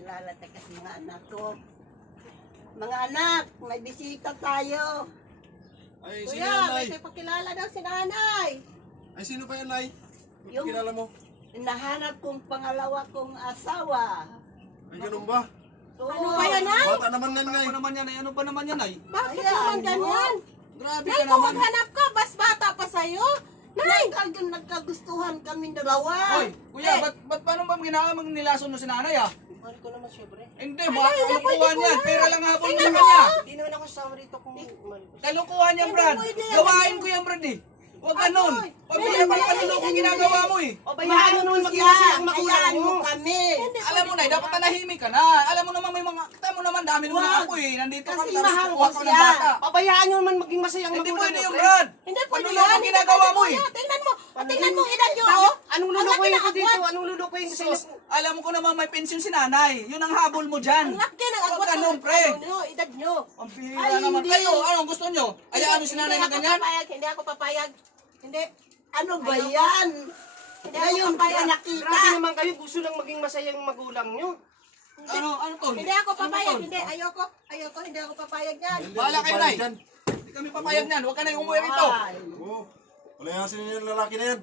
pakilala tayo sa mga anak ko. Mga anak, may bisita tayo. Ay, sino Kuya, yan, may Nay? pakilala daw si nanay. Ay, sino pa yan, Nay? Yung Kilala mo? nahanap kong pangalawa kong asawa. Ay, ganun ba? Oo. Ano ba yan, Nay? Bata naman yan, Nay. Ano naman yan ay? Ano ba naman yan ay? Bakit Ayan, naman ganyan? Grabe Nay, ka kung naman. maghanap ka, bas bata pa sa'yo. Nay! Nagkagustuhan kami dalawa. Hoy, kuya, ba't paano ba ginamang nilason mo si nanay ah? Mahal ko naman syempre. Hindi, baka hindi pwede kalukuhan ko yan. yan. Pera lang habol mo Tingnan sa mo. kanya. Hindi naman ako sasama dito kung mahal ko. Kalukuhan yan, Brad. pwede yan. Gawain ko yan, Brad eh. Huwag ganun. Agoy. Pabili pa panulok yung ginagawa mo eh. O bayaan mo naman maging masaya ang magulang Hayaan mo. mo kami. Alam mo na, dapat nanahimik ka na. Alam mo naman may mga, kita mo naman, dami mo na ako eh. Nandito ka, Kasi tapos mahal kukuha ko ka ng siya. bata. Pabayaan nyo naman maging masaya ang Hindi magulang pwede mo, yung pre. Brad. Hindi pwede Panulok yan. ang ginagawa mo eh. Tingnan mo. Tingnan mo, edad nyo, Bakit? oh. Anong Ang lulukoyin laki ko ng dito? agwat. Anong lulukoyin ko sa Sus, alam mo ko naman may pensyon si nanay. Yun ang habol mo dyan. Ang laki ng Huwag agwat ganun, ng pre. ano nyo, edad nyo. Ang Ay, bihira naman. hindi. Kayo, anong gusto nyo? Ayaan mo si nanay na ganyan? Hindi ako papayag. Hindi. Ano ba Ayoko. yan? Hindi ako Ngayon papayag. ka nakita. Grabe naman kayo, gusto lang maging masaya ang magulang nyo. Ano to? Hindi ako papayag. Ano to? Hindi, ayoko. Ayoko, hindi ako papayag yan. Bahala kayo, Nay. Hindi kami papayag niyan. Huwag ka na umuwi rito. Ay. Oo. Wala yan sino yung lalaki na yan.